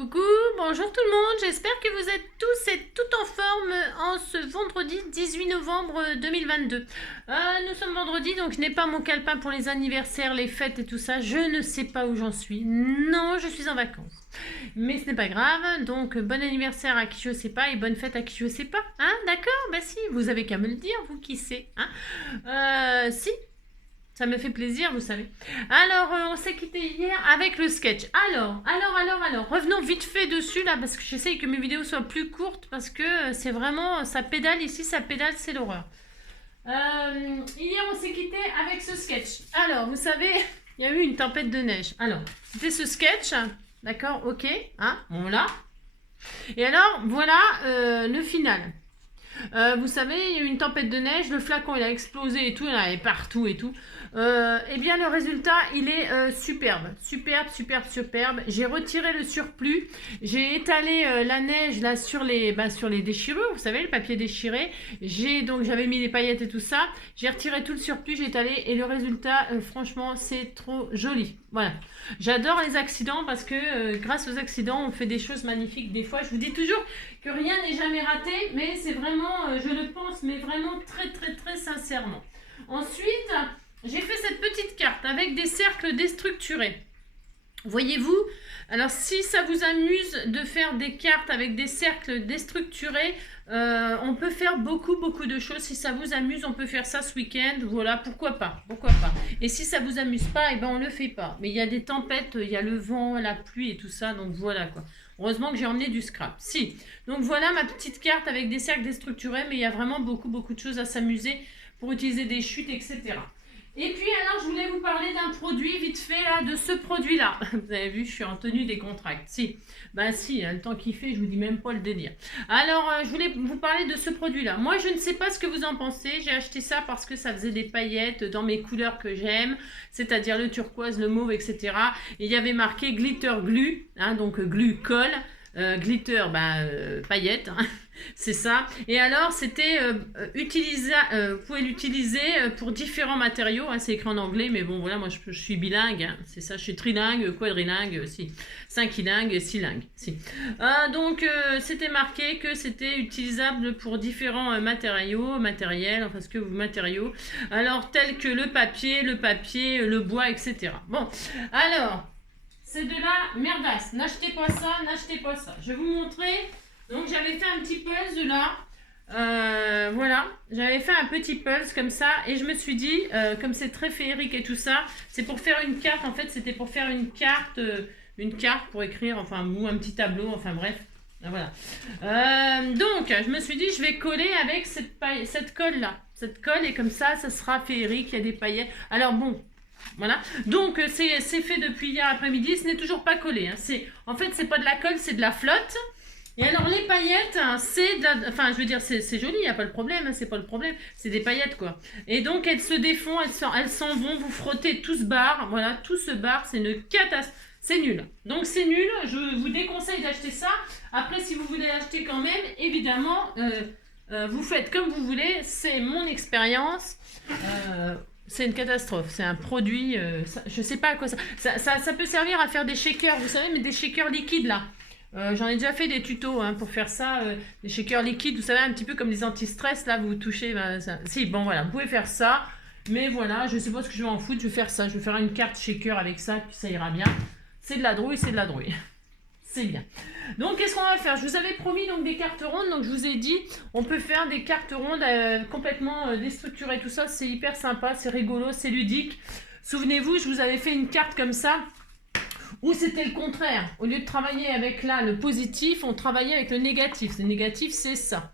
Coucou, bonjour tout le monde, j'espère que vous êtes tous et toutes en forme en ce vendredi 18 novembre 2022. Nous sommes vendredi, donc je n'ai pas mon calepin pour les anniversaires, les fêtes et tout ça. Je ne sais pas où j'en suis. Non, je suis en vacances. Mais ce n'est pas grave, donc bon anniversaire à qui je sais pas et bonne fête à qui je sais pas. Hein, d'accord? Bah si, vous avez qu'à me le dire, vous qui sait. Hein? Si, ça me fait plaisir, vous savez. Alors, on s'est quitté hier avec le sketch. Alors, revenons vite fait dessus, là, parce que j'essaye que mes vidéos soient plus courtes, parce que c'est vraiment, ça pédale ici, ça pédale, c'est l'horreur. Hier, on s'est quitté avec ce sketch. Alors, vous savez, il y a eu une tempête de neige. Alors, c'était ce sketch, d'accord, ok, hein, bon là. Et alors, voilà le final. Vous savez, il y a eu une tempête de neige, le flacon il a explosé et tout, il est partout et tout. Eh bien, le résultat, il est superbe. Superbe. J'ai retiré le surplus. J'ai étalé la neige là sur les déchirures, vous savez, le papier déchiré. J'avais mis les paillettes et tout ça. J'ai retiré tout le surplus, j'ai étalé et le résultat, franchement, c'est trop joli. Voilà. J'adore les accidents parce que grâce aux accidents, on fait des choses magnifiques. Des fois, je vous dis toujours que rien n'est jamais raté, mais c'est vraiment, je le pense, mais vraiment très sincèrement. Ensuite, j'ai fait cette petite carte avec des cercles déstructurés. Voyez-vous? Alors, si ça vous amuse de faire des cartes avec des cercles déstructurés, on peut faire beaucoup de choses. Si ça vous amuse, on peut faire ça ce week-end. Voilà, pourquoi pas. Et si ça vous amuse pas, eh ben on le fait pas. Mais il y a des tempêtes, il y a le vent, la pluie et tout ça, donc voilà quoi. Heureusement que j'ai emmené du scrap. Si. Donc voilà ma petite carte avec des cercles déstructurés, mais il y a vraiment beaucoup de choses à s'amuser pour utiliser des chutes, etc. Et puis alors, je voulais vous parler d'un produit vite fait, là, de ce produit-là. Vous avez vu, je suis en tenue décontractée. Si, ben si, hein, le temps qu'il fait, je vous dis même pas le délire. Alors, je voulais vous parler de ce produit-là. Moi, je ne sais pas ce que vous en pensez. J'ai acheté ça parce que ça faisait des paillettes dans mes couleurs que j'aime, c'est-à-dire le turquoise, le mauve, etc. Et il y avait marqué Glitter Glue, hein, donc glue colle. Glitter, paillettes, hein, c'est ça. Et alors, c'était vous pouvez l'utiliser pour différents matériaux. Hein, c'est écrit en anglais, mais bon, voilà, moi je suis bilingue. Hein, c'est ça, je suis trilingue, quadrilingue, si. Cinquilingue, silingue, si. Donc, c'était marqué que c'était utilisable pour différents matériels, enfin, matériaux. Alors, tels que le papier, le bois, etc. Bon, alors. C'est de la merdasse. N'achetez pas ça. Je vais vous montrer. Donc, j'avais fait un petit pulse là. Voilà. J'avais fait un petit pulse comme ça. Et je me suis dit, comme c'est très féerique et tout ça, c'est pour faire une carte. En fait, c'était pour faire une carte pour écrire, enfin, ou un petit tableau, enfin, bref. Voilà. Donc, je me suis dit, je vais coller avec cette colle là. Cette colle, et comme ça sera féerique. Il y a des paillettes. Alors, bon. Voilà, donc c'est fait depuis hier après-midi, ce n'est toujours pas collé. Hein. En fait, c'est pas de la colle, c'est de la flotte. Et alors, les paillettes, hein, c'est de la. Enfin, je veux dire, c'est joli, il n'y a pas le problème, hein, c'est pas le problème, c'est des paillettes quoi. Et donc, elles se défont, elles s'en vont, vous frottez tout ce bar, voilà, tout ce bar, c'est une catastrophe. C'est nul. Donc, c'est nul, je vous déconseille d'acheter ça. Après, si vous voulez l'acheter quand même, évidemment, vous faites comme vous voulez, c'est mon expérience. C'est une catastrophe, c'est un produit, je sais pas à quoi ça peut servir à faire des shakers, vous savez, mais des shakers liquides là. J'en ai déjà fait des tutos hein, pour faire ça, des shakers liquides, vous savez, un petit peu comme les anti-stress, là, vous touchez, si, bon voilà, vous pouvez faire ça, mais voilà, je sais pas ce que je vais en foutre, je vais faire ça, je vais faire une carte shaker avec ça, puis ça ira bien. C'est de la drouille. C'est bien. Donc, qu'est-ce qu'on va faire? Je vous avais promis donc des cartes rondes. Donc, je vous ai dit, on peut faire des cartes rondes complètement déstructurées. Tout ça, c'est hyper sympa, c'est rigolo, c'est ludique. Souvenez-vous, je vous avais fait une carte comme ça où c'était le contraire. Au lieu de travailler avec là le positif, on travaillait avec le négatif. Le négatif, c'est ça.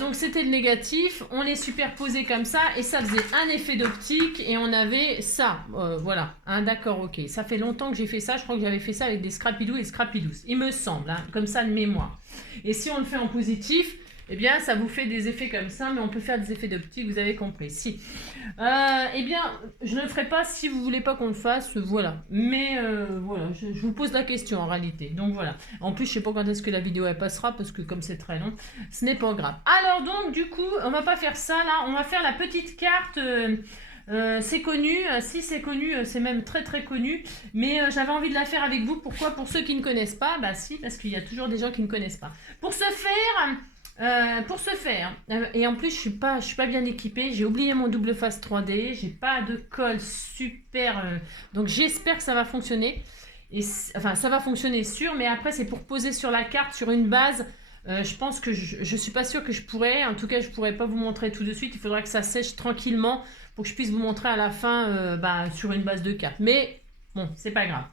Donc c'était le négatif, on les superposait comme ça et ça faisait un effet d'optique et on avait ça, voilà, hein, d'accord, ok, ça fait longtemps que j'ai fait ça, je crois que j'avais fait ça avec des Scrapidou et Scrapidous, il me semble, hein, comme ça de mémoire. Et si on le fait en positif, eh bien ça vous fait des effets comme ça, mais on peut faire des effets d'optique, vous avez compris, si. Eh bien, je ne le ferai pas si vous voulez pas qu'on le fasse, voilà. Mais voilà, je vous pose la question en réalité. Donc voilà. En plus, je sais pas quand est-ce que la vidéo elle passera parce que comme c'est très long, ce n'est pas grave. Alors donc du coup, on va pas faire ça là, on va faire la petite carte C'est connu, si c'est connu, c'est même très très connu, mais j'avais envie de la faire avec vous. Pourquoi? Pour ceux qui ne connaissent pas, bah si, parce qu'il y a toujours des gens qui ne connaissent pas. Pour ce faire, et en plus je suis pas bien équipée, j'ai oublié mon double face 3D, j'ai pas de colle super, donc j'espère que ça va fonctionner. Enfin, ça va fonctionner sûr, mais après c'est pour poser sur la carte, sur une base. Je pense que je suis pas sûre que je pourrais. En tout cas, je pourrais pas vous montrer tout de suite. Il faudra que ça sèche tranquillement pour que je puisse vous montrer à la fin sur une base de carte. Mais bon, c'est pas grave.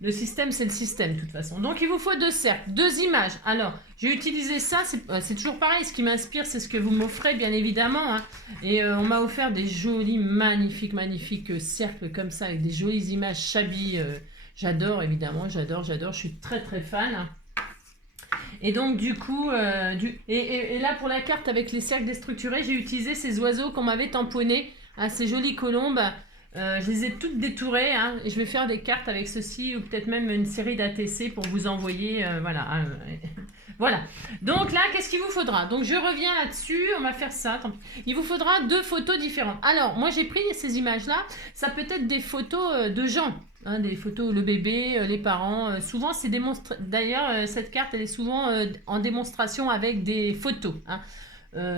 Le système, c'est le système de toute façon. Donc, il vous faut 2 cercles, 2 images. Alors, j'ai utilisé ça. C'est toujours pareil. Ce qui m'inspire, c'est ce que vous m'offrez, bien évidemment. Hein. Et on m'a offert des jolis, magnifiques cercles comme ça, avec des jolies images shabby. J'adore, évidemment. J'adore. Je suis très, très fan. Et donc du coup, et là pour la carte avec les cercles déstructurés, j'ai utilisé ces oiseaux qu'on m'avait tamponnés, hein, ces jolies colombes. Je les ai toutes détourées, hein, et je vais faire des cartes avec ceci ou peut-être même une série d'ATC pour vous envoyer, voilà. Voilà. Donc là, qu'est-ce qu'il vous faudra? Donc je reviens là-dessus, on va faire ça. Il vous faudra 2 photos différentes. Alors, moi j'ai pris ces images-là, ça peut être des photos de gens. Hein, des photos, le bébé, les parents. Souvent, c'est d'ailleurs, cette carte, elle est souvent en démonstration avec des photos. Hein.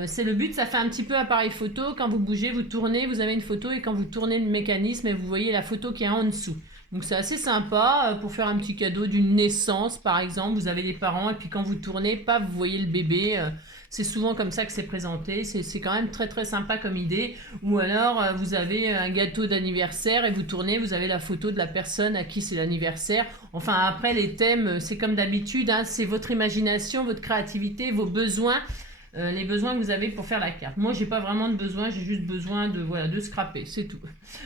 C'est le but, ça fait un petit peu appareil photo. Quand vous bougez, vous tournez, vous avez une photo et quand vous tournez le mécanisme, et vous voyez la photo qui est en dessous. Donc c'est assez sympa pour faire un petit cadeau d'une naissance, par exemple. Vous avez les parents et puis quand vous tournez, paf, vous voyez le bébé. C'est souvent comme ça que c'est présenté. C'est quand même très très sympa comme idée. Ou alors vous avez un gâteau d'anniversaire et vous tournez, vous avez la photo de la personne à qui c'est l'anniversaire. Enfin après les thèmes, c'est comme d'habitude, hein, c'est votre imagination, votre créativité, vos besoins. Les besoins que vous avez pour faire la carte. Moi, j'ai pas vraiment de besoin, j'ai juste besoin de scraper, c'est tout.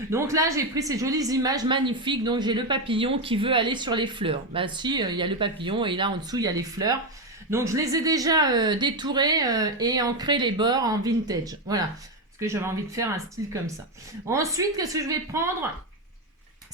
Donc là, j'ai pris ces jolies images magnifiques. Donc j'ai le papillon qui veut aller sur les fleurs. Bah si, il y a le papillon et là en dessous, il y a les fleurs. Donc je les ai déjà détourés et ancrés les bords en vintage. Voilà, parce que j'avais envie de faire un style comme ça. Ensuite, qu'est-ce que je vais prendre?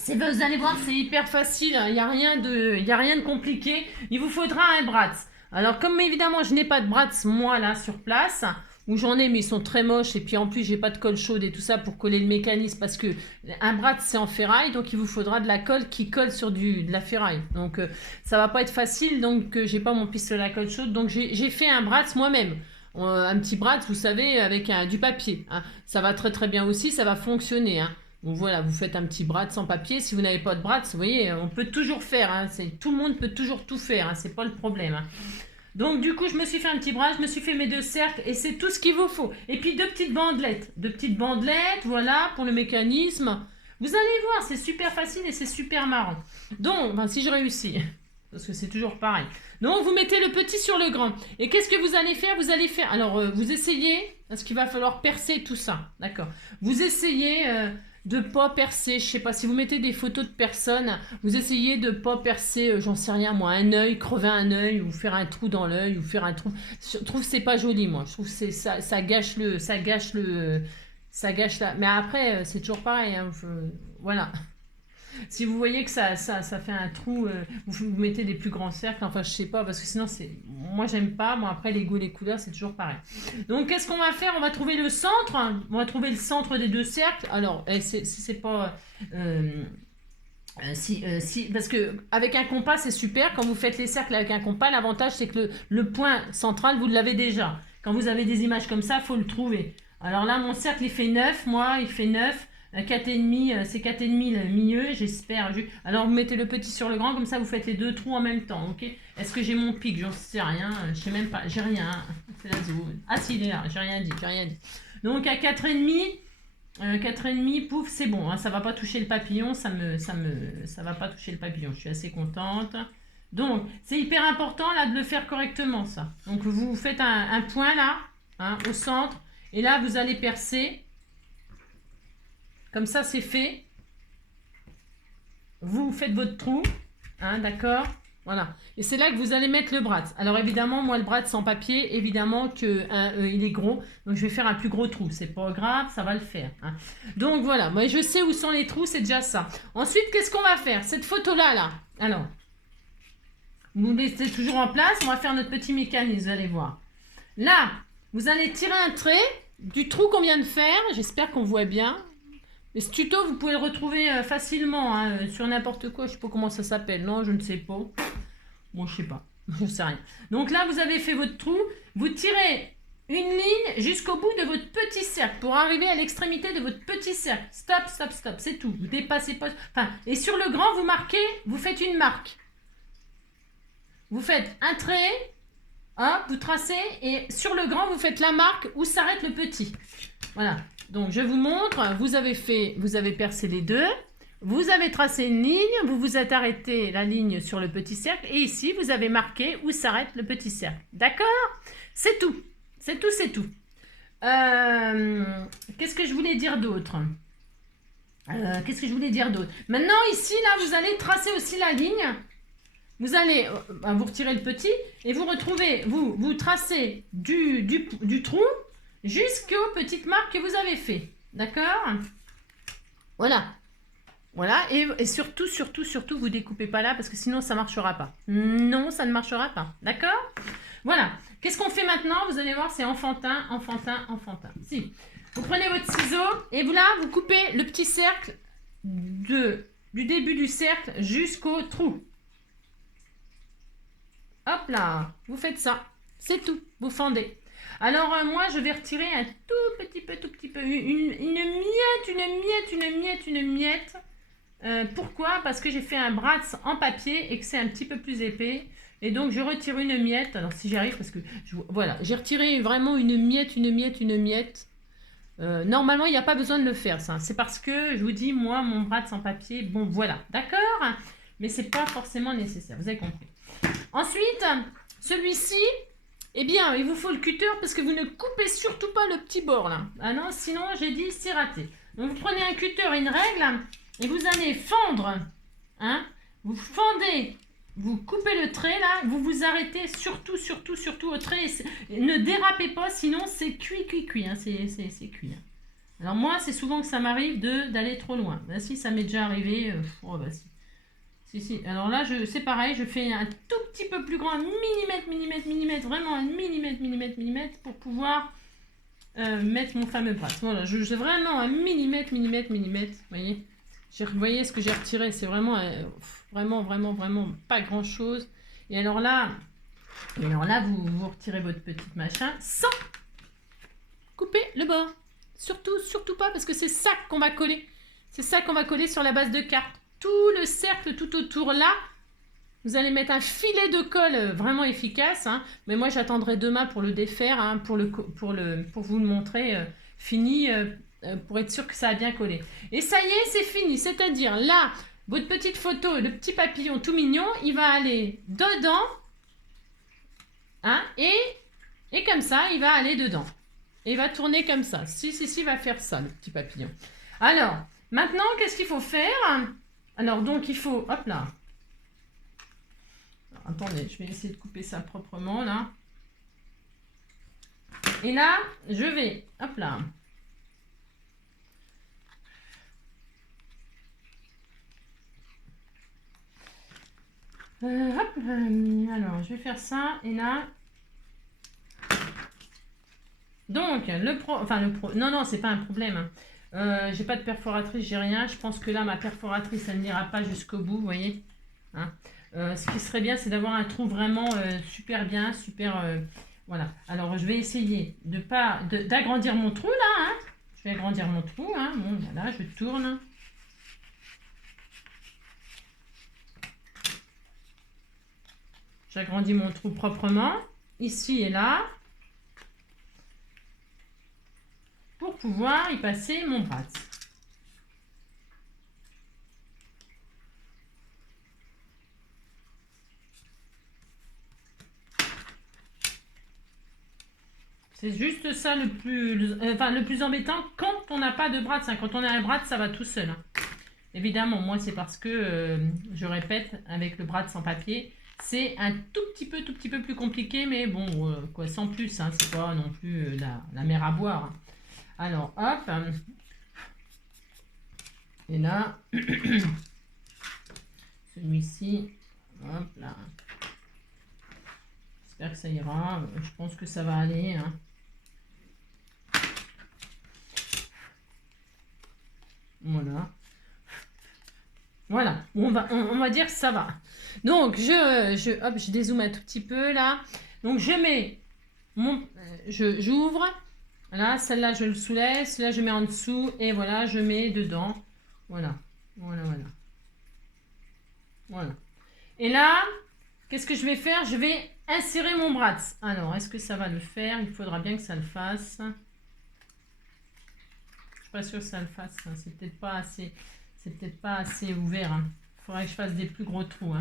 Vous allez voir, c'est hyper facile, il n'y a rien de compliqué. Il vous faudra un Bratz. Alors, comme évidemment, je n'ai pas de Bratz, moi, là, sur place, où j'en ai, mais ils sont très moches, et puis en plus, j'ai pas de colle chaude et tout ça pour coller le mécanisme, parce que un Bratz, c'est en ferraille, donc il vous faudra de la colle qui colle sur de la ferraille. Donc, ça va pas être facile, donc j'ai pas mon pistolet à colle chaude, donc j'ai fait un Bratz moi-même. Un petit Bratz, vous savez, avec du papier. Hein. Ça va très très bien aussi, ça va fonctionner, hein. Donc voilà, vous faites un petit Bratz sans papier. Si vous n'avez pas de Bratz, vous voyez, on peut toujours faire. Hein, tout le monde peut toujours tout faire. Hein, c'est pas le problème. Hein. Donc du coup, je me suis fait un petit Bratz, je me suis fait mes 2 cercles et c'est tout ce qu'il vous faut. Et puis 2 petites bandelettes. 2 petites bandelettes, voilà, pour le mécanisme. Vous allez voir, c'est super facile et c'est super marrant. Donc, ben, si je réussis, parce que c'est toujours pareil. Donc, vous mettez le petit sur le grand. Et qu'est-ce que vous allez faire? Vous allez faire... Alors, vous essayez, parce qu'il va falloir percer tout ça. D'accord. Vous essayez... de pas percer, je sais pas, si vous mettez des photos de personnes, vous essayez de pas percer, j'en sais rien moi, un œil, crever un œil, ou faire un trou dans l'œil, ou faire un trou. Je trouve que c'est pas joli moi, je trouve que ça gâche la. Mais après, c'est toujours pareil, hein, voilà. Si vous voyez que ça fait un trou, vous mettez des plus grands cercles, enfin je sais pas, parce que sinon moi j'aime pas, moi après les goûts, les couleurs c'est toujours pareil. Donc qu'est-ce qu'on va faire? On va trouver le centre, on va trouver le centre des 2 cercles. Alors si c'est pas... parce que avec un compas c'est super, quand vous faites les cercles avec un compas, l'avantage c'est que le point central vous l'avez déjà. Quand vous avez des images comme ça, il faut le trouver. Alors là mon cercle il fait 9, moi il fait 9. 4,5, c'est 4,5 le milieu, j'espère. Alors vous mettez le petit sur le grand, comme ça vous faites les 2 trous en même temps, ok? Est-ce que j'ai mon pic? J'en sais rien, je sais même pas, j'ai rien. C'est la zone. Ah si, il est là, j'ai rien dit. Donc à 4,5, pouf, c'est bon, hein, ça va pas toucher le papillon, ça va pas toucher le papillon, je suis assez contente. Donc, c'est hyper important là de le faire correctement, ça. Donc vous faites un point là, hein, au centre, et là vous allez percer. Comme ça, c'est fait. Vous faites votre trou. Hein, d'accord? Voilà. Et c'est là que vous allez mettre le Bratz. Alors, évidemment, moi, le Bratz sans papier, évidemment qu'il est gros. Donc, je vais faire un plus gros trou. C'est pas grave, ça va le faire. Hein. Donc, voilà. Moi, je sais où sont les trous, c'est déjà ça. Ensuite, qu'est-ce qu'on va faire? Cette photo-là, là. Alors, vous laissez toujours en place. On va faire notre petit mécanisme, vous allez voir. Là, vous allez tirer un trait du trou qu'on vient de faire. J'espère qu'on voit bien. Et ce tuto, vous pouvez le retrouver facilement hein, sur n'importe quoi. Je sais pas comment ça s'appelle. Non, je ne sais pas. Bon, je sais pas. Je sais rien. Donc là, vous avez fait votre trou. Vous tirez une ligne jusqu'au bout de votre petit cercle pour arriver à l'extrémité de votre petit cercle. Stop, stop, stop. C'est tout. Vous dépassez pas. Enfin, et sur le grand, vous marquez, vous faites une marque. Vous faites un trait, hop, vous tracez et sur le grand, vous faites la marque où s'arrête le petit. Voilà. Donc, je vous montre. Vous avez percé les deux. Vous avez tracé une ligne, vous vous êtes arrêté la ligne sur le petit cercle et ici, vous avez marqué où s'arrête le petit cercle. D'accord? C'est tout. C'est tout, c'est tout. Qu'est-ce que je voulais dire d'autre? Maintenant, ici, là, vous allez tracer aussi la ligne. Vous allez, vous retirez le petit et vous retrouvez, vous tracez du trou jusqu'aux petites marques que vous avez fait. D'accord? Voilà. Voilà, et surtout, vous découpez pas là parce que sinon ça marchera pas. Non, ça ne marchera pas. D'accord? Voilà. Qu'est-ce qu'on fait maintenant? Vous allez voir, c'est enfantin, enfantin, enfantin. Si. Vous prenez votre ciseau et vous coupez le petit cercle du début du cercle jusqu'au trou. Hop là, vous faites ça. C'est tout. Vous fendez. Alors, moi, je vais retirer un tout petit peu, une miette. Pourquoi? Parce que j'ai fait un bratz en papier et que c'est un petit peu plus épais. Et donc, je retire une miette. Alors, si j'arrive, parce que... voilà, j'ai retiré vraiment une miette. Normalement, il n'y a pas besoin de le faire, ça. C'est parce que, je vous dis, moi, mon bratz en papier, bon, voilà. D'accord? Mais c'est pas forcément nécessaire. Vous avez compris. Ensuite, celui-ci... Eh bien, il vous faut le cutter parce que vous ne coupez surtout pas le petit bord, là. Ah non, sinon, j'ai dit, c'est raté. Donc, vous prenez un cutter et une règle... Et vous allez fendre, hein, vous fendez, vous coupez le trait là, vous vous arrêtez surtout au trait. Ne dérapez pas, sinon c'est cuit, hein, c'est cuit. Hein. Alors moi, c'est souvent que ça m'arrive d'aller trop loin. Là, si, ça m'est déjà arrivé. Oh, bah, si. Alors là, c'est pareil, je fais un tout petit peu plus grand, un millimètre, vraiment un millimètre pour pouvoir mettre mon fameux bras. Voilà, je vraiment un millimètre, vous voyez. Vous voyez ce que j'ai retiré, c'est vraiment pas grand chose. Et alors là, vous retirez votre petite machin sans couper le bord. Surtout pas, parce que c'est ça qu'on va coller. C'est ça qu'on va coller sur la base de carte. Tout le cercle tout autour là, vous allez mettre un filet de colle vraiment efficace. Hein. Mais moi, j'attendrai demain pour le défaire, hein, pour vous le montrer fini. Pour être sûr que ça a bien collé. Et ça y est, c'est fini. C'est-à-dire, là, votre petite photo, le petit papillon tout mignon, il va aller dedans. Hein, et comme ça, il va aller dedans. Et il va tourner comme ça. Si, il va faire ça, le petit papillon. Alors, maintenant, qu'est-ce qu'il faut faire? Alors, donc, il faut... Hop là. Alors, attendez, je vais essayer de couper ça proprement, là. Et là, je vais... Hop là. Alors, je vais faire ça, et là... Donc, non, c'est pas un problème. J'ai pas de perforatrice, j'ai rien. Je pense que là, ma perforatrice, elle n'ira pas jusqu'au bout, vous voyez. Hein, ce qui serait bien, c'est d'avoir un trou vraiment super bien, voilà. Alors, je vais essayer d'agrandir mon trou, là. Hein. Je vais agrandir mon trou, hein. Bon, voilà, je tourne. J'agrandis mon trou proprement, ici et là, pour pouvoir y passer mon bratz. C'est juste ça le plus embêtant quand on n'a pas de bratz. Hein. Quand on a un bratz, ça va tout seul. Hein. Évidemment, moi, c'est parce que, je répète, avec le bratz sans papier, c'est un tout petit peu plus compliqué, mais bon, quoi, sans plus, hein, c'est pas non plus la mer à boire. Alors, hop. Et là, celui-ci, hop là. J'espère que ça ira. Je pense que ça va aller. Hein. Voilà. Voilà, on va dire que ça va. Donc, je dézoome un tout petit peu là. Donc, je mets j'ouvre. Voilà, celle-là, je le soulève. Celle-là, je mets en dessous. Et voilà, je mets dedans. Voilà, voilà, voilà. Voilà. Et là, qu'est-ce que je vais faire? Je vais insérer mon bratz. Alors, est-ce que ça va le faire? Il faudra bien que ça le fasse. Je suis pas sûre que ça le fasse. C'est peut-être pas assez. C'est peut-être pas assez ouvert. Il faudrait que je fasse des plus gros trous.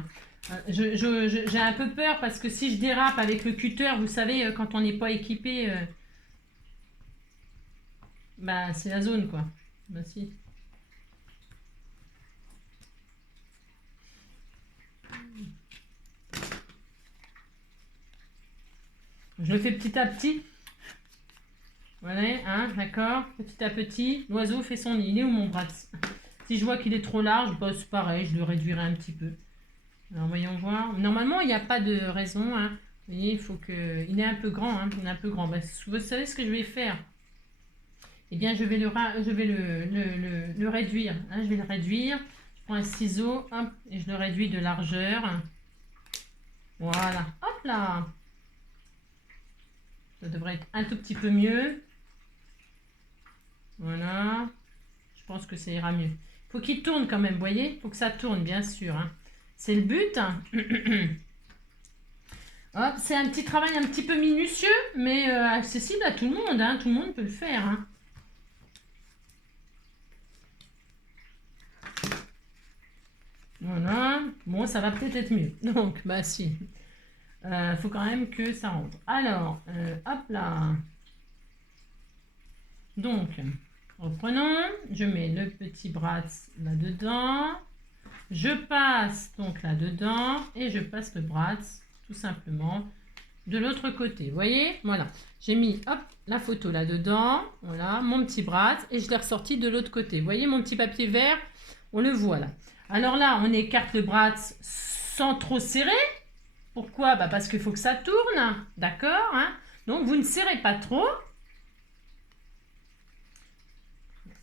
J'ai un peu peur parce que si je dérape avec le cutter, vous savez, quand on n'est pas équipé, bah c'est la zone quoi. Bah si. Je le fais petit à petit. Voilà, hein, d'accord. Petit à petit, l'oiseau fait son nid. Il est où mon bras? Si je vois qu'il est trop large, bah, c'est pareil, je le réduirai un petit peu. Alors voyons voir. Normalement, il n'y a pas de raison. Hein. Vous voyez, il faut que. Il est un peu grand. Hein. Il est un peu grand. Bah, vous savez ce que je vais faire? Eh bien, je vais le réduire. Hein. Je vais le réduire. Je prends un ciseau hop, et je le réduis de largeur. Voilà. Hop là. Ça devrait être un tout petit peu mieux. Voilà. Je pense que ça ira mieux. Il faut qu'il tourne quand même, vous voyez? Il faut que ça tourne, bien sûr. Hein. C'est le but. C'est un petit travail un petit peu minutieux, mais accessible à tout le monde. Hein. Tout le monde peut le faire. Hein. Voilà. Bon, ça va peut-être être mieux. Donc, bah si. Faut quand même que ça rentre. Alors, hop là. Donc, reprenons. Je mets le petit bratz là-dedans. Je passe donc là-dedans et je passe le bratz tout simplement de l'autre côté. Vous voyez? Voilà. J'ai mis hop la photo là-dedans. Voilà, mon petit bratz et je l'ai ressorti de l'autre côté. Vous voyez mon petit papier vert? On le voit là. Alors là, on écarte le bratz sans trop serrer. Pourquoi? Bah parce qu'il faut que ça tourne. D'accord? Hein? Donc, vous ne serrez pas trop.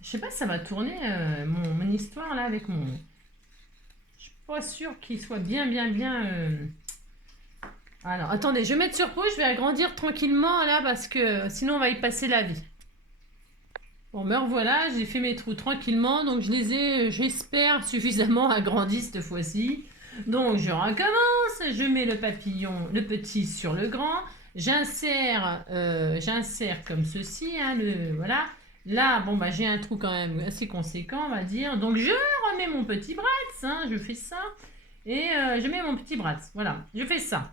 Je sais pas si ça va tourner mon histoire là avec mon... Je suis pas sûre qu'il soit bien. Alors, attendez, je vais mettre sur pause. Je vais agrandir tranquillement là parce que sinon on va y passer la vie. Bon, me revoilà. J'ai fait mes trous tranquillement. Donc, je les ai, j'espère, suffisamment agrandis cette fois-ci. Donc, je recommence. Je mets le papillon, le petit sur le grand. J'insère comme ceci. Hein, voilà. Là, bon, bah, j'ai un trou quand même assez conséquent, on va dire. Donc, je remets mon petit bratz. Hein, je fais ça. Et je mets mon petit bratz. Voilà, je fais ça.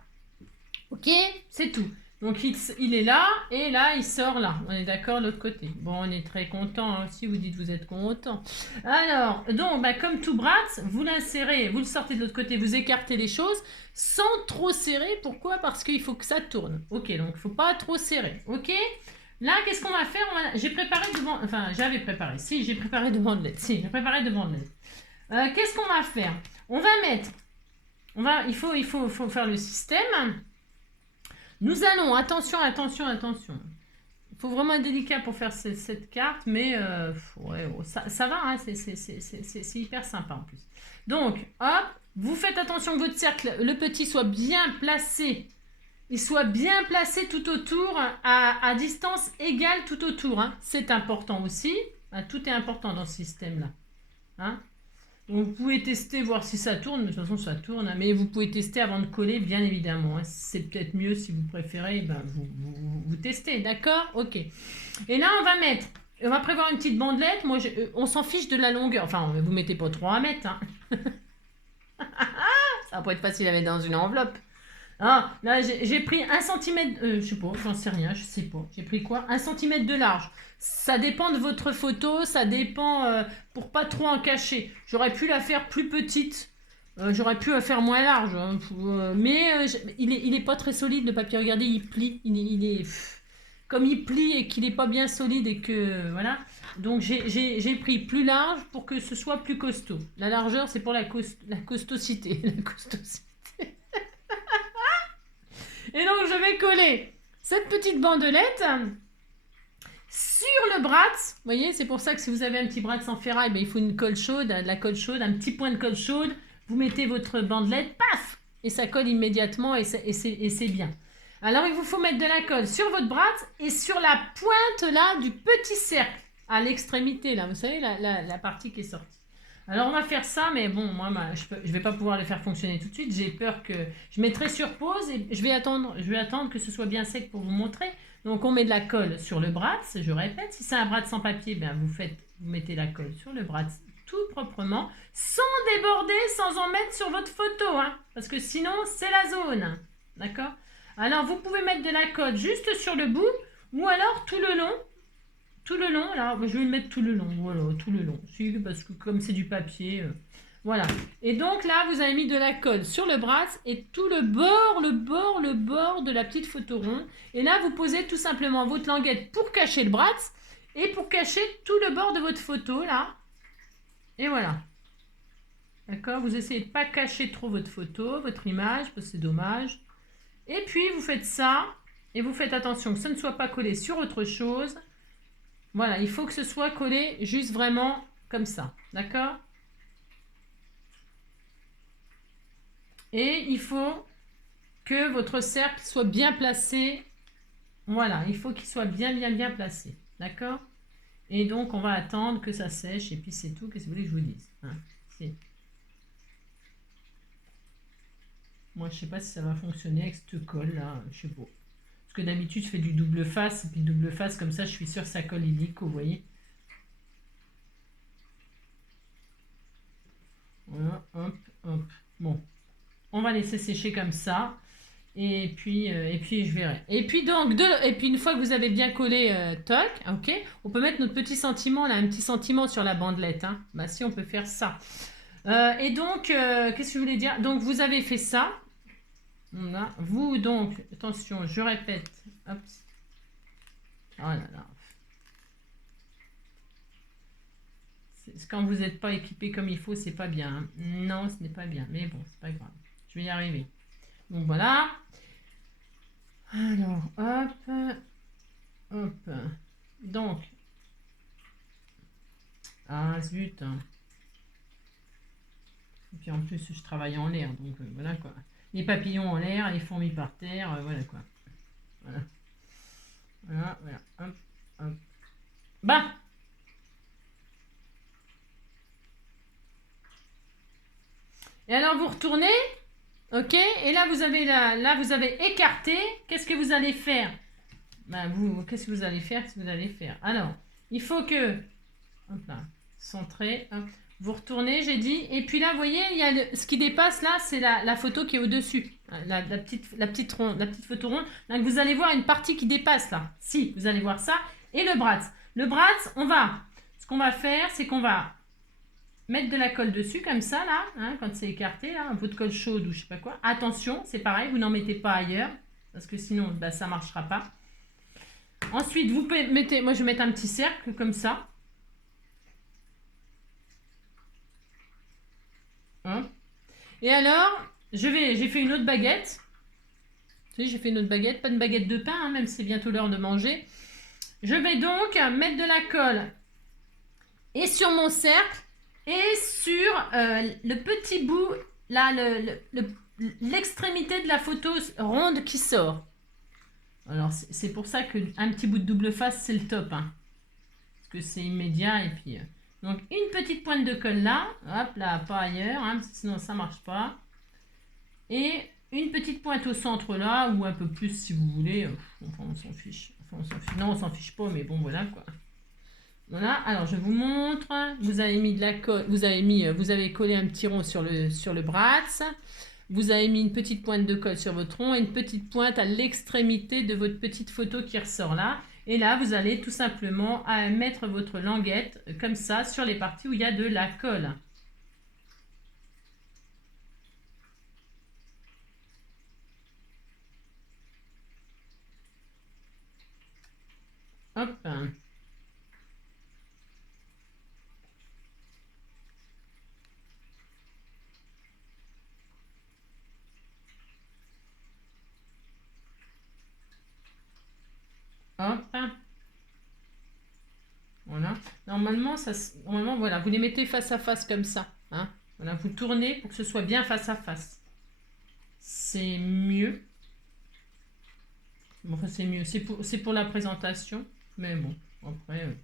Ok, c'est tout. Donc, il est là. Et là, il sort là. On est d'accord de l'autre côté. Bon, on est très content. Hein, si vous dites vous êtes content. Alors, donc, bah, comme tout bratz, vous l'insérez. Vous le sortez de l'autre côté. Vous écartez les choses sans trop serrer. Pourquoi? Parce qu'il faut que ça tourne. Ok, donc, il ne faut pas trop serrer. Ok. Là, qu'est-ce qu'on va faire? J'ai préparé devant... Enfin, j'avais préparé. Si, j'ai préparé devant de l'aide. Si, j'ai préparé devant de l'aide. Qu'est-ce qu'on va faire? On va mettre... Il faut faire le système. Nous allons... Attention. Il faut vraiment être délicat pour faire cette carte. Mais ouais, ça va. Hein, c'est hyper sympa en plus. Donc, hop. Vous faites attention que votre cercle, le petit, soit bien placé. Il soit bien placé tout autour, à distance égale tout autour. Hein. C'est important aussi. Hein, tout est important dans ce système-là. Hein. Donc, vous pouvez tester, voir si ça tourne. De toute façon, ça tourne. Hein, mais vous pouvez tester avant de coller, bien évidemment. Hein. C'est peut-être mieux si vous préférez. Ben, vous testez, d'accord? Ok. Et là, on va prévoir une petite bandelette. Moi, on s'en fiche de la longueur. Enfin, vous ne mettez pas trop à mettre. Hein. Ça va pas être facile à mettre dans une enveloppe. Ah, là, j'ai pris 1 cm, je sais pas, j'en sais rien, je sais pas. J'ai pris quoi? 1 cm de large. Ça dépend de votre photo, ça dépend pour pas trop en cacher. J'aurais pu la faire plus petite, j'aurais pu la faire moins large. Hein, mais il est pas très solide le papier. Regardez, il plie. Comme il plie et qu'il est pas bien solide et que voilà. Donc j'ai pris plus large pour que ce soit plus costaud. La largeur, c'est pour la costosité. La costosité. Et donc, je vais coller cette petite bandelette sur le bratz, vous voyez, c'est pour ça que si vous avez un petit bratz en ferraille, ben, il faut une colle chaude, de la colle chaude, un petit point de colle chaude. Vous mettez votre bandelette, paf, et ça colle immédiatement et c'est bien. Alors, il vous faut mettre de la colle sur votre bratz et sur la pointe là du petit cercle, à l'extrémité là, vous savez, la partie qui est sortie. Alors, on va faire ça, mais bon, moi, je ne vais pas pouvoir le faire fonctionner tout de suite. J'ai peur que je mettrai sur pause et je vais attendre que ce soit bien sec pour vous montrer. Donc, on met de la colle sur le bratz, je répète. Si c'est un bratz sans papier, ben, vous mettez la colle sur le bratz tout proprement, sans déborder, sans en mettre sur votre photo, hein, parce que sinon, c'est la zone. D'accord? Alors, vous pouvez mettre de la colle juste sur le bout ou alors tout le long. Tout le long, là, je vais le mettre tout le long, voilà, tout le long. Parce que comme c'est du papier, voilà. Et donc là, vous avez mis de la colle sur le bratz et tout le bord de la petite photo ronde. Et là, vous posez tout simplement votre languette pour cacher le bratz et pour cacher tout le bord de votre photo, là. Et voilà. D'accord? Vous essayez de ne pas cacher trop votre photo, votre image, parce que c'est dommage. Et puis, vous faites ça et vous faites attention que ça ne soit pas collé sur autre chose. Voilà, il faut que ce soit collé juste vraiment comme ça, d'accord? Et il faut que votre cercle soit bien placé. Voilà, il faut qu'il soit bien placé, d'accord? Et donc, on va attendre que ça sèche et puis c'est tout. Qu'est-ce que vous voulez que je vous dise, hein? Moi, je ne sais pas si ça va fonctionner avec cette colle là, je sais pas. Parce que d'habitude, je fais du double face et puis double face comme ça, je suis sûre que ça colle illico, vous voyez? Voilà, hop, hop. Bon, on va laisser sécher comme ça. Et puis je verrai. Et puis donc, une fois que vous avez bien collé, toc, ok, on peut mettre notre petit sentiment, là, un petit sentiment sur la bandelette. Hein. Bah si, on peut faire ça. Et donc, qu'est-ce que je voulais dire? Donc, vous avez fait ça. Voilà. Vous, donc, attention, je répète. Hop. Oh là là. Quand vous n'êtes pas équipé comme il faut, c'est pas bien. Hein. Non, ce n'est pas bien. Mais bon, c'est pas grave. Je vais y arriver. Donc voilà. Alors, hop. Hop. Donc. Ah, zut. Hein. Et puis en plus, je travaille en l'air. Donc voilà quoi. Les papillons en l'air, les fourmis par terre. Voilà quoi. Voilà. Voilà, voilà. Hop, hop. Bah. Et alors, vous retournez. Ok, et là vous avez écarté. Qu'est-ce que vous allez faire? Ben, qu'est-ce que vous allez faire? Qu'est-ce que vous allez faire? Alors, il faut que, hop là, centré, hop, vous retournez, j'ai dit, et puis là, vous voyez, il y a ce qui dépasse là, c'est la photo qui est au-dessus, la petite photo ronde. Donc vous allez voir une partie qui dépasse là. Si, vous allez voir ça, et le bratz. Le bratz, ce qu'on va faire, c'est qu'on va mettre de la colle dessus comme ça là, hein, quand c'est écarté là, un peu de colle chaude ou je sais pas quoi. Attention, c'est pareil, vous n'en mettez pas ailleurs parce que sinon bah, ça marchera pas. Ensuite, vous mettez, moi je vais mettre un petit cercle comme ça. Hein. Et alors, j'ai fait une autre baguette. Vous savez, j'ai fait une autre baguette, pas une baguette de pain, hein, même si c'est bientôt l'heure de manger. Je vais donc mettre de la colle et sur mon cercle et sur le petit bout, là, l'extrémité de la photo ronde qui sort. Alors, c'est pour ça qu'un petit bout de double face, c'est le top. Hein. Parce que c'est immédiat. Et puis, donc, une petite pointe de colle là. Hop, là, pas ailleurs. Hein, parce que sinon, ça marche pas. Et une petite pointe au centre là. Ou un peu plus si vous voulez. Enfin, on s'en fiche. Enfin, on s'en fiche. Non, on s'en fiche pas. Mais bon, voilà quoi. Voilà, alors je vous montre. Vous avez mis de la colle, vous avez collé un petit rond sur le bratz. Vous avez mis une petite pointe de colle sur votre rond et une petite pointe à l'extrémité de votre petite photo qui ressort là. Et là, vous allez tout simplement mettre votre languette comme ça sur les parties où il y a de la colle. Hop. Hop. Normalement, normalement, voilà, vous les mettez face à face comme ça. Hein. Voilà, vous tournez pour que ce soit bien face à face. C'est mieux. Bon, enfin, c'est mieux. C'est pour la présentation. Mais bon, après,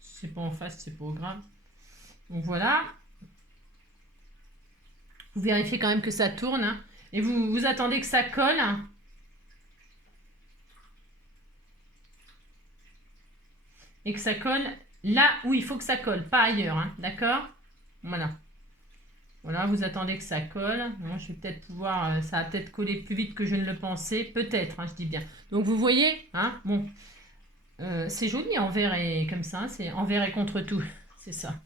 si c'est pas en face, c'est pas grave. Donc voilà. Vous vérifiez quand même que ça tourne. Hein, et vous attendez que ça colle. Et que ça colle là où il faut que ça colle, pas ailleurs. Hein, d'accord? Voilà. Voilà, vous attendez que ça colle. Bon, je vais peut-être pouvoir... ça va peut-être coller plus vite que je ne le pensais. Peut-être, hein, je dis bien. Donc, vous voyez, hein, bon, c'est joli en vert et comme ça. C'est en vert et contre tout. C'est ça.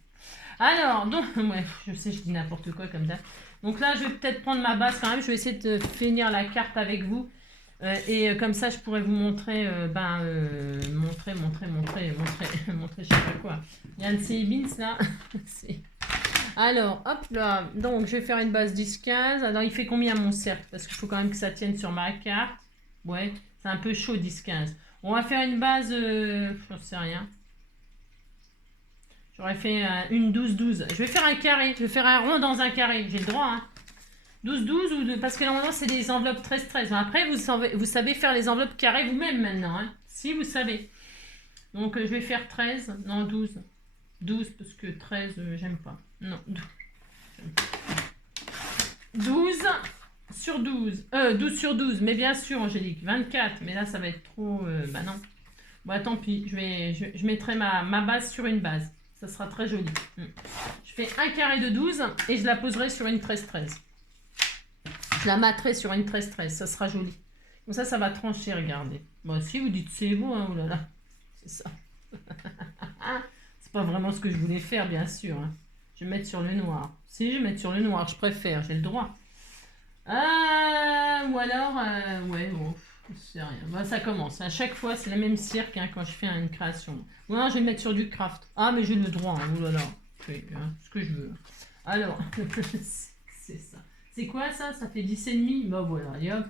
Alors, donc, ouais, je sais, je dis n'importe quoi comme ça. Donc là, je vais peut-être prendre ma base quand même. Je vais essayer de finir la carte avec vous. Et comme ça, je pourrais vous montrer, montrer, je sais pas quoi. Il y a un de ces bins là. Alors, hop là. Donc, je vais faire une base 10-15. Alors, il fait combien mon cercle? Parce qu'il faut quand même que ça tienne sur ma carte. Ouais, c'est un peu chaud 10-15. On va faire une base, j'en sais rien. J'aurais fait une 12-12. Je vais faire un carré. Je vais faire un rond dans un carré. J'ai le droit, hein. 12-12 ou parce que normalement c'est des enveloppes 13-13. Après vous savez faire les enveloppes carrées vous-même maintenant. Hein, si vous savez. Donc je vais faire 13. Non 12. 12 parce que 13 j'aime pas. Non. 12 sur 12. 12 sur 12. Mais bien sûr Angélique. 24. Mais là ça va être trop... bah non. Bon tant pis. Je mettrai ma base sur une base. Ça sera très joli. Je fais un carré de 12 et je la poserai sur une 13-13. Je la matterai sur une 13-13, ça sera joli. Comme ça va trancher, regardez. Bon, si vous dites c'est beau, hein, oulala. C'est ça. C'est pas vraiment ce que je voulais faire, bien sûr. Hein. Je vais mettre sur le noir. Si, je vais mettre sur le noir, je préfère, j'ai le droit. Ou alors, ouais, bon, c'est rien. Bah, ça commence. À chaque fois, c'est la même cirque hein, quand je fais une création. Ou alors, je vais le mettre sur du craft. Ah, mais j'ai le droit, hein, oulala. Je fais ce que je veux. Alors, c'est ça. C'est quoi ça? Ça fait 10,5. Bah voilà, hop.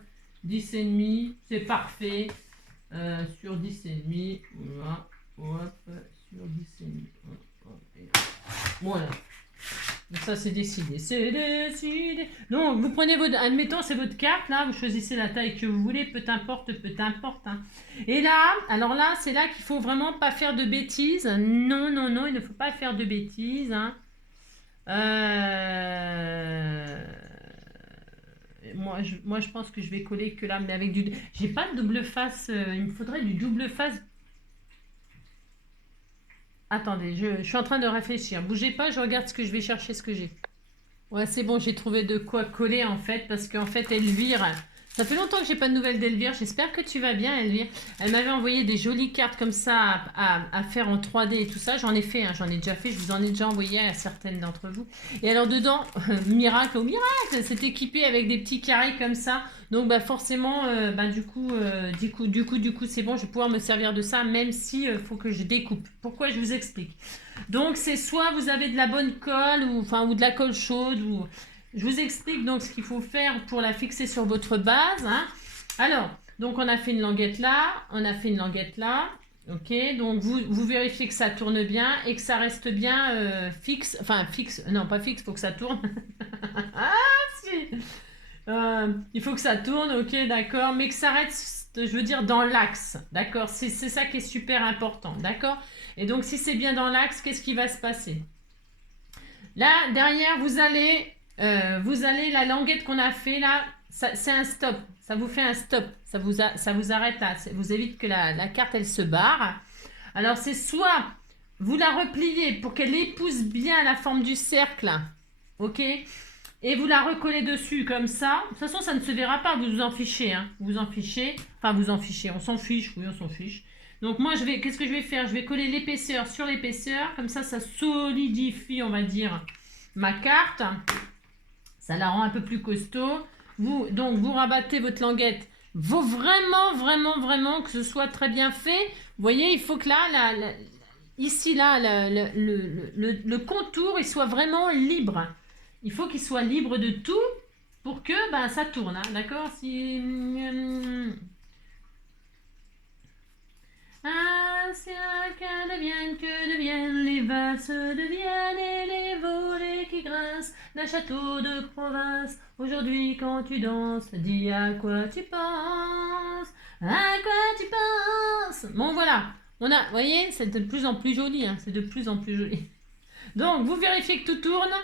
10,5. C'est parfait. Sur 10,5. Voilà. Hop. Sur 10,5. Voilà. Donc ça c'est décidé. C'est décidé. Donc vous prenez votre... Admettons c'est votre carte là. Vous choisissez la taille que vous voulez. Peu importe. Hein. Et là, alors là, c'est là qu'il faut vraiment pas faire de bêtises. Non. Il ne faut pas faire de bêtises. Hein. Moi, je pense que je vais coller que là, mais avec du... J'ai pas de double face. Il me faudrait du double face. Attendez, je suis en train de réfléchir. Bougez pas, je regarde ce que je vais chercher, ce que j'ai. Ouais, c'est bon, j'ai trouvé de quoi coller en fait, parce qu'en fait, Elvire... Ça fait longtemps que j'ai pas de nouvelles d'Elvire. J'espère que tu vas bien, Elvire. Elle m'avait envoyé des jolies cartes comme ça à faire en 3D et tout ça. J'en ai fait, hein, j'en ai déjà fait. Je vous en ai déjà envoyé à certaines d'entre vous. Et alors dedans, miracle au miracle, c'est équipé avec des petits carrés comme ça. Donc bah forcément, du coup, c'est bon. Je vais pouvoir me servir de ça, même si faut que je découpe. Pourquoi je vous explique. Donc c'est soit vous avez de la bonne colle ou de la colle chaude ou je vous explique donc ce qu'il faut faire pour la fixer sur votre base. Hein. Alors, donc on a fait une languette là, on a fait une languette là. Ok, donc vous vérifiez que ça tourne bien et que ça reste bien fixe. Enfin, fixe, non pas fixe, il faut que ça tourne. Ah si il faut que ça tourne, ok, d'accord, mais que ça reste, je veux dire, dans l'axe. D'accord, c'est ça qui est super important. D'accord. Et donc, si c'est bien dans l'axe, qu'est-ce qui va se passer? Là, derrière, vous allez, la languette qu'on a fait là, c'est un stop. Ça vous fait un stop. Ça vous arrête là. Ça vous évite que la carte, elle se barre. Alors, c'est soit vous la repliez pour qu'elle épouse bien la forme du cercle. Ok? Et vous la recollez dessus comme ça. De toute façon, ça ne se verra pas. Vous vous en fichez. Hein. Vous en fichez. Enfin, vous en fichez. On s'en fiche. Oui, on s'en fiche. Donc moi, qu'est-ce que je vais faire? Je vais coller l'épaisseur sur l'épaisseur. Comme ça solidifie, on va dire, ma carte. Ça la rend un peu plus costaud. Donc, vous rabattez votre languette. Faut vraiment que ce soit très bien fait. Vous voyez, il faut que là, ici, là, le contour, il soit vraiment libre. Il faut qu'il soit libre de tout pour que ça tourne. Hein, d'accord? Que deviennent les valses deviennent et les volets qui grincent d'un château de province. Aujourd'hui quand tu danses, dis à quoi tu penses, à quoi tu penses. Bon voilà, on a, vous voyez, c'est de plus en plus joli, hein, c'est de plus en plus joli. Donc vous vérifiez que tout tourne.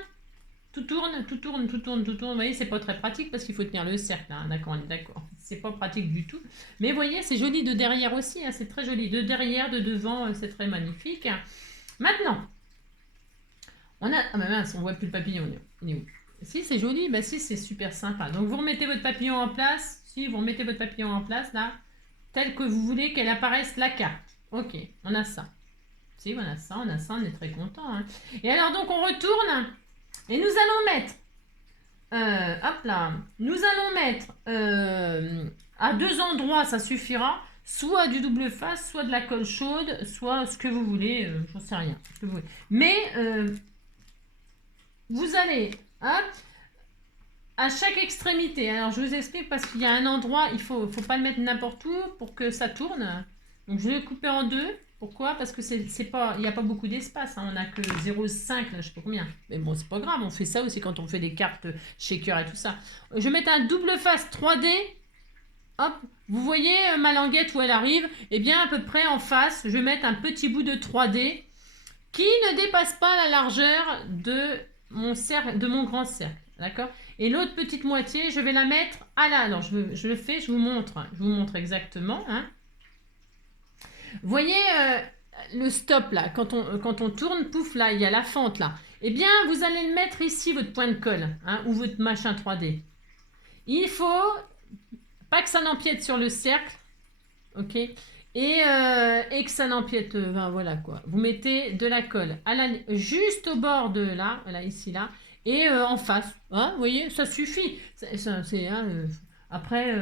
Tout tourne, tout tourne, tout tourne, tout tourne. Vous voyez, c'est pas très pratique parce qu'il faut tenir le cercle. Hein. D'accord, on est d'accord. C'est pas pratique du tout. Mais vous voyez, c'est joli de derrière aussi. Hein. C'est très joli. De derrière, de devant, c'est très magnifique. Maintenant, on a... Ah bah mince, on voit plus le papillon. Il est où? Si, c'est joli. Bah si, c'est super sympa. Donc, vous remettez votre papillon en place. Si, vous remettez votre papillon en place, là, tel que vous voulez qu'elle apparaisse la carte. Ok, on a ça. Si, on a ça, on est très content. Hein. Et alors, donc, on retourne... Et nous allons mettre, hop là, nous allons mettre à 2 endroits, ça suffira, soit du double face, soit de la colle chaude, soit ce que vous voulez, j'en sais rien. Ce que vous voulez. Mais vous allez, hop, à chaque extrémité, alors je vous explique parce qu'il y a un endroit, il faut pas le mettre n'importe où pour que ça tourne. Donc je vais le couper en 2. Pourquoi? Parce que c'est pas, il n'y a pas beaucoup d'espace, hein. On n'a que 0,5, là, je sais pas combien. Mais bon, c'est pas grave, on fait ça aussi quand on fait des cartes shaker et tout ça. Je vais mettre un double face 3D. Hop, vous voyez ma languette où elle arrive? Eh bien, à peu près en face, je vais mettre un petit bout de 3D qui ne dépasse pas la largeur de mon cercle, de mon grand cercle. D'accord? Et l'autre petite moitié, je vais la mettre à la... Alors, je le fais, je vous montre exactement, hein. Vous voyez le stop là, quand on tourne, pouf, là, il y a la fente là. Eh bien, vous allez le mettre ici, votre point de colle, hein, ou votre machin 3D. Il faut pas que ça n'empiète sur le cercle, ok, et que ça n'empiète, voilà quoi. Vous mettez de la colle juste au bord de là, ici, là, et en face. Hein, vous voyez, ça suffit. Après,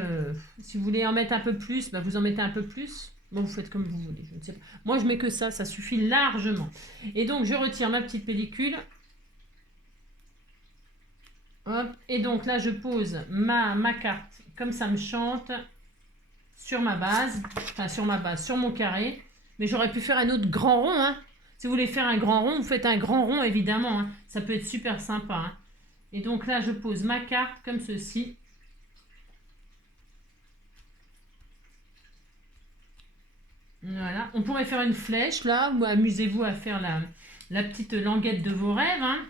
si vous voulez en mettre un peu plus, bah, vous en mettez un peu plus. Bon, vous faites comme vous voulez, je ne sais pas. Moi, je mets que ça suffit largement. Et donc, je retire ma petite pellicule. Hop. Et donc, là, je pose ma carte, comme ça me chante, sur ma base. Enfin, sur mon carré. Mais j'aurais pu faire un autre grand rond, hein. Si vous voulez faire un grand rond, vous faites un grand rond, évidemment. Hein. Ça peut être super sympa. Hein. Et donc, là, je pose ma carte comme ceci. Voilà, on pourrait faire une flèche là, ou amusez-vous à faire la petite languette de vos rêves. Hein.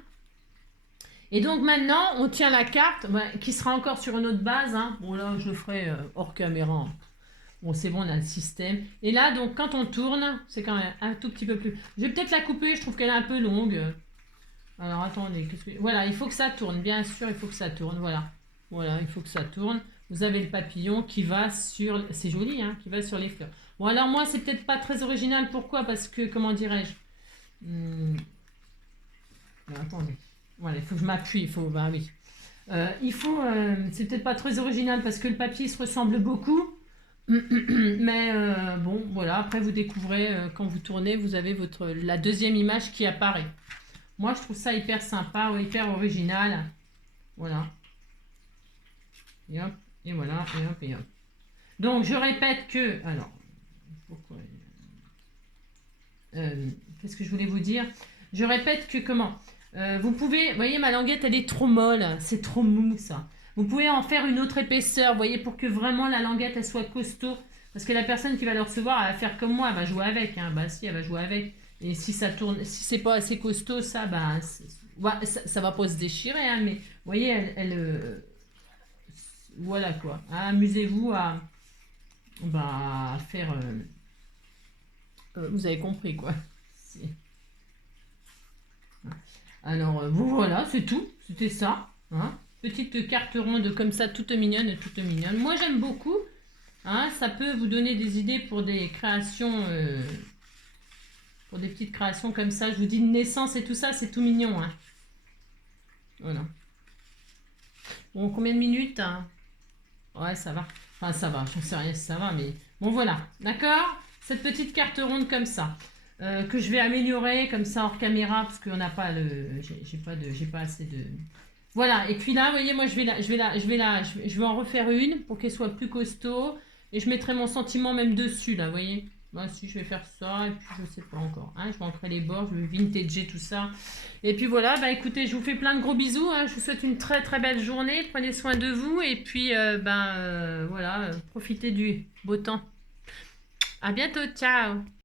Et donc maintenant, on tient la carte, qui sera encore sur une autre base. Hein. Bon là, je le ferai hors caméra. Bon, c'est bon, on a le système. Et là, donc quand on tourne, c'est quand même un tout petit peu plus... Je vais peut-être la couper, je trouve qu'elle est un peu longue. Alors attendez, voilà, il faut que ça tourne, bien sûr, il faut que ça tourne, voilà. Voilà, il faut que ça tourne. Vous avez le papillon qui va sur... C'est joli, hein, qui va sur les fleurs. Bon, alors moi, c'est peut-être pas très original. Pourquoi? Parce que, comment dirais-je attendez. Voilà, il faut que je m'appuie. Il faut... Bah oui. C'est peut-être pas très original parce que le papier se ressemble beaucoup. Mais bon, voilà. Après, vous découvrez, quand vous tournez, vous avez la deuxième image qui apparaît. Moi, je trouve ça hyper sympa, hyper original. Voilà. Et hop, et voilà, et hop, et hop. Donc, je répète que... Alors, pourquoi qu'est-ce que je voulais vous dire? Je répète que comment vous pouvez... Vous voyez, ma languette, elle est trop molle. C'est trop mou, ça. Vous pouvez en faire une autre épaisseur, vous voyez, pour que vraiment la languette, elle soit costaud. Parce que la personne qui va le recevoir, elle va faire comme moi, elle va jouer avec. Hein. Bah si, elle va jouer avec. Et si ça tourne, si c'est pas assez costaud, ça, bah, ça va pas se déchirer. Hein, mais vous voyez, voilà quoi. Hein, amusez-vous à faire... vous avez compris quoi. Alors, voilà, c'est tout. C'était ça. Hein. Petite carte ronde comme ça, toute mignonne, toute mignonne. Moi, j'aime beaucoup. Hein, ça peut vous donner des idées pour des créations... pour des petites créations comme ça. Je vous dis de naissance et tout ça, c'est tout mignon. Hein. Voilà. Bon, combien de minutes hein? Ouais, ça va. Enfin, ça va. Je ne sais rien si ça va, mais... Bon, voilà. D'accord? Cette petite carte ronde comme ça. Que je vais améliorer comme ça hors caméra parce qu'on n'a pas le... J'ai pas assez de... Voilà. Et puis là, vous voyez, moi, je vais en refaire une pour qu'elle soit plus costaud. Et je mettrai mon sentiment même dessus, là, vous voyez? Bah si, je vais faire ça, et puis je sais pas encore. Hein, je montrerai les bords, je vais vintager tout ça. Et puis voilà, bah écoutez, je vous fais plein de gros bisous. Hein, je vous souhaite une très très belle journée. Prenez soin de vous, et puis voilà, profitez du beau temps. À bientôt, ciao!